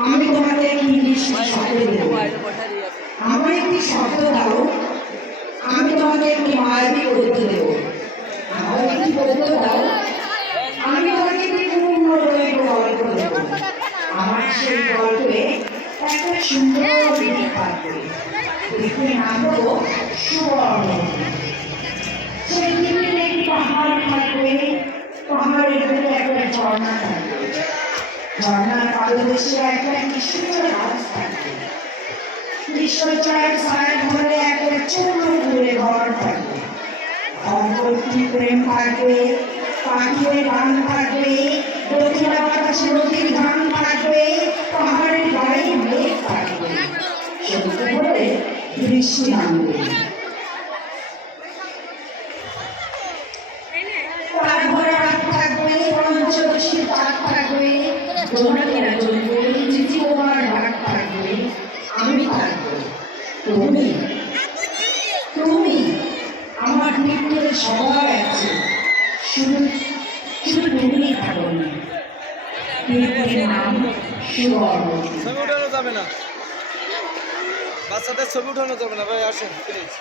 আমি তোমাকে কি মিষ্টি শব্দ দেব, আমার একটি শব্দ দাও, আমি তোমাকে একটি মায়াবী গদ্য দেব। আমার একটি গদ্য দাও, আমি তোমাকে একটি পূর্ণ দৈর্ঘ্য গল্প দেব। আমার সেই গল্পে একটা সুন্দর দ্বীপ থাকবে, দ্বীপের নাম দেব সুবর্ণ। সেই দ্বীপের একটি পাহাড় থাকবে, পাহাড়ের উপরে একটা ঝর্ণা থাকবে, ঝর্ণার পাদদেশে একটা কি সুন্দর গাছ থাকবে, কৃষ্ণচূড়ার ছায়া ধরে একটা ছোট্ট ঘুরে ঘর থাকবে, অন্তর্তি প্রেম থাকবে, পাখির গান থাকবে, দক্ষিণা বাতাসে নদীর গান থাকবে, পাহাড়ের গায়ে মেঘ থাকবে, সত্যি করে বৃষ্টি নামবে। তার ঘরে রাত থাকবে, পঞ্চদশীর চাঁদ থাকবে, জোনাকিরা জ্বলবে, চিঠি তোমার ডাক থাকবে, আমি থাকবো, তুমি তুমি আমার ভিতরে সবাই আছে, শুধু শুধু তুমি থাকো না। দ্বীপের নাম সুবর্ণ। ছবি উঠানো যাবে না, বাচ্চাদের ছবি উঠানো যাবে না ভাই, আসেন প্লিজ।